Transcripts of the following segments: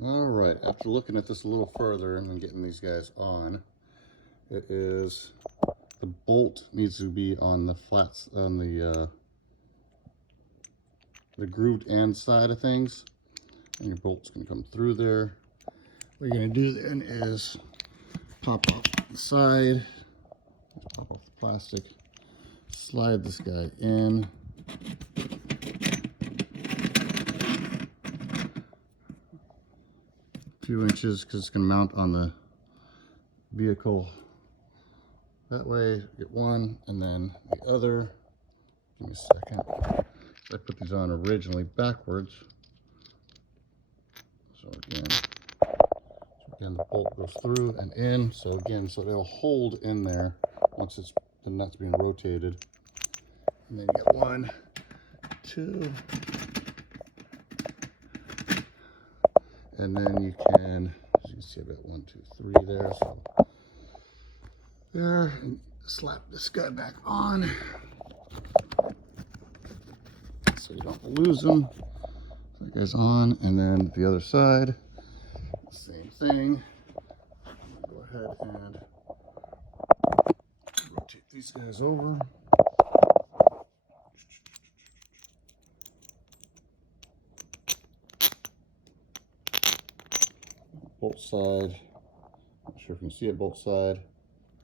All right, after looking at this a little further and then getting these guys on, it is the bolt needs to be on the flats on the grooved end side of things, and your bolt's going to come through there. What you're going to do then is pop off the side, pop off the plastic, slide this guy in. Few inches because it's going to mount on the vehicle that way. Get one and then the other. Give me a second. I put these on originally backwards. So again the bolt goes through and in. So so they'll hold in there once the nut's being rotated. And then you get 1, 2. And then you can, as you can see, I've got 1, 2, 3 there. So there, and slap this guy back on so you don't lose them. So that guy's on, and then the other side, same thing. I'm gonna go ahead and rotate these guys over. Bolt side, not sure if you can see it, bolt side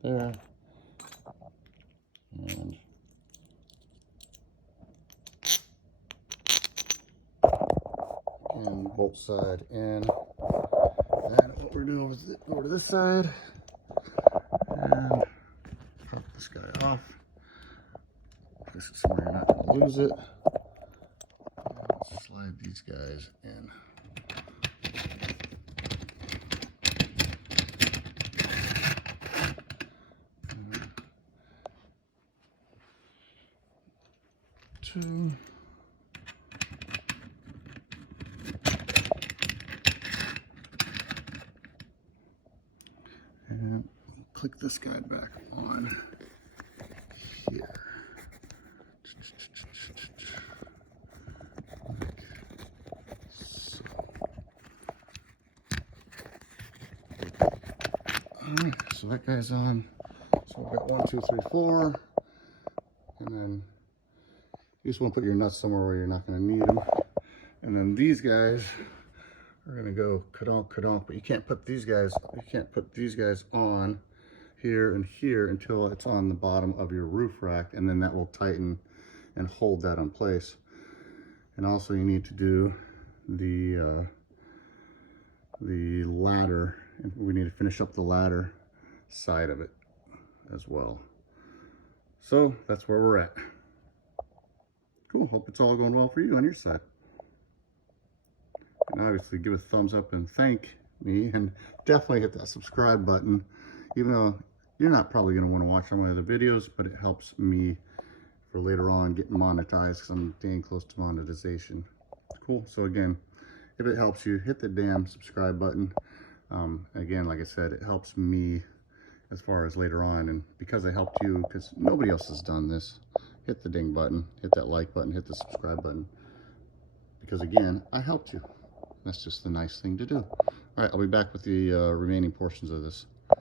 there, and bolt side in. And what we're doing is go to this side and pop this guy off. This is somewhere you're not going to lose it. And slide these guys in. Two. And click this guy back on here. Like so. Alright, so that guy's on. So we've got 1, 2, 3, 4. And then you just want to put your nuts somewhere where you're not going to need them. And then these guys are going to go kadonk, but you can't put these guys on here and here until it's on the bottom of your roof rack, and then that will tighten and hold that in place. And also you need to do the ladder, and we need to finish up the ladder side of it as well. So that's where we're at. Cool, hope it's all going well for you on your side. And obviously give a thumbs up and thank me, and definitely hit that subscribe button, even though you're not probably going to want to watch my other videos, but it helps me for later on getting monetized because I'm dang close to monetization. Cool, so again, if it helps you, hit the damn subscribe button. Again, like I said, it helps me as far as later on, and because I helped you, because nobody else has done this, hit the ding button, hit that like button, hit the subscribe button, because again, I helped you. That's just the nice thing to do. All right, I'll be back with the remaining portions of this.